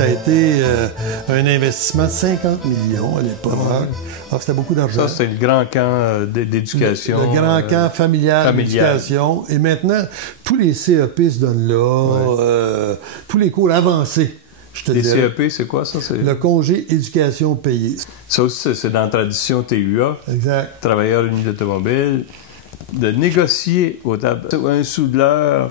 Ça a été un investissement de 50 millions à l'époque. Alors, c'était beaucoup d'argent. Ça, c'est le grand camp d'éducation. Le grand camp familial d'éducation. Et maintenant, tous les CEP se donnent là, tous les cours avancés. Les CEP, c'est quoi ça? Le congé éducation payé. Ça aussi, c'est dans la tradition TUA. Exact. Travailleurs unis d'automobile, de négocier un sou de l'heure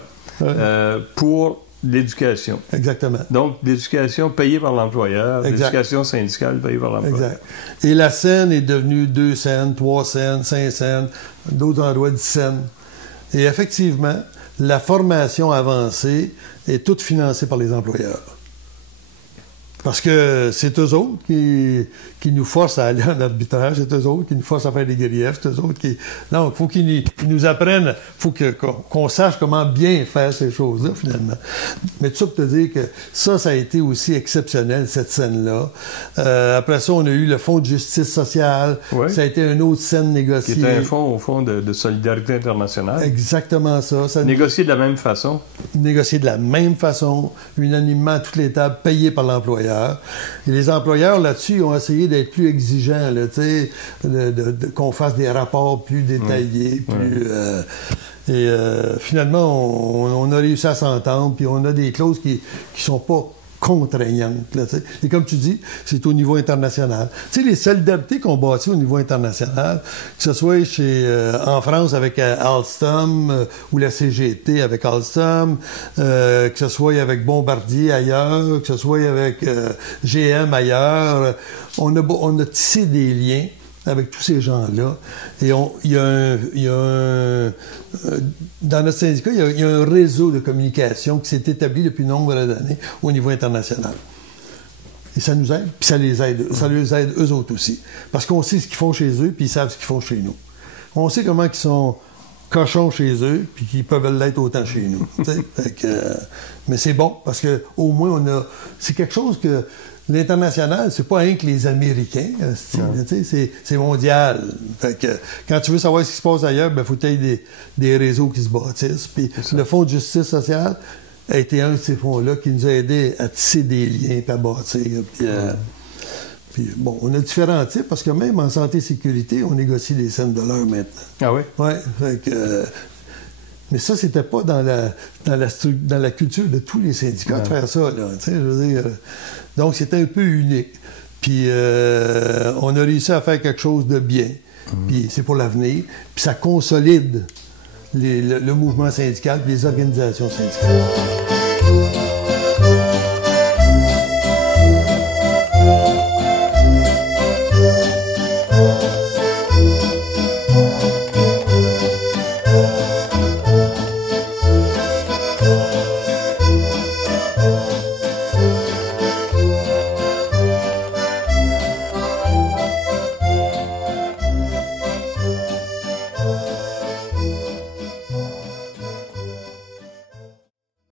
pour l'éducation. Exactement. Donc, l'éducation payée par l'employeur, l'éducation syndicale payée par l'employeur. Exact. Et la scène est devenue 2 cents, 3 cents, 5 cents, d'autres endroits 10 cents. Et effectivement, la formation avancée est toute financée par les employeurs. Parce que c'est eux autres qui nous forcent à aller en arbitrage, c'est eux autres qui nous forcent à faire des griefs, c'est eux autres qui... Donc, il faut qu'ils nous apprennent, il faut qu'on sache comment bien faire ces choses-là, finalement. Mais tout ça pour te dire que ça a été aussi exceptionnel, cette scène-là. Après ça, on a eu le Fonds de justice sociale. Oui. Ça a été une autre scène négociée. Qui était un fonds, au fond, de solidarité internationale. Exactement ça. Négocié de la même façon. Négocié de la même façon, unanimement à toutes les tables, payé par l'employeur. Et les employeurs, là-dessus, ont essayé d'être plus exigeants, là, qu'on fasse des rapports plus détaillés. Finalement, on a réussi à s'entendre, puis on a des clauses qui sont pas contraignantes. Là, et comme tu dis, c'est au niveau international. Tu sais, les solidarités qu'on bâtit au niveau international, que ce soit en France avec Alstom ou la CGT avec Alstom, que ce soit avec Bombardier ailleurs, que ce soit avec GM ailleurs, on a tissé des liens avec tous ces gens-là. Et dans notre syndicat, il y a un réseau de communication qui s'est établi depuis nombre d'années au niveau international. Et ça nous aide, puis ça les aide eux autres aussi. Parce qu'on sait ce qu'ils font chez eux, puis ils savent ce qu'ils font chez nous. On sait comment ils sont cochons chez eux, puis qu'ils peuvent l'être autant chez nous. Mais c'est bon, parce qu'au moins, c'est quelque chose que l'international, c'est pas rien que les Américains, c'est mondial. Fait que, quand tu veux savoir ce qui se passe ailleurs, il faut que tu aies des réseaux qui se bâtissent. Puis le Fonds de justice sociale a été un de ces fonds-là qui nous a aidés à tisser des liens et à bâtir. Puis, bon, on a différents types, parce que même en santé et sécurité, on négocie les cents de l'heure maintenant. Ah oui? Oui. Mais ça, c'était pas dans la culture de tous les syndicats de faire ça. Là, je veux dire, donc, c'était un peu unique. Puis, on a réussi à faire quelque chose de bien. Puis, c'est pour l'avenir. Puis, ça consolide le mouvement syndical et les organisations syndicales.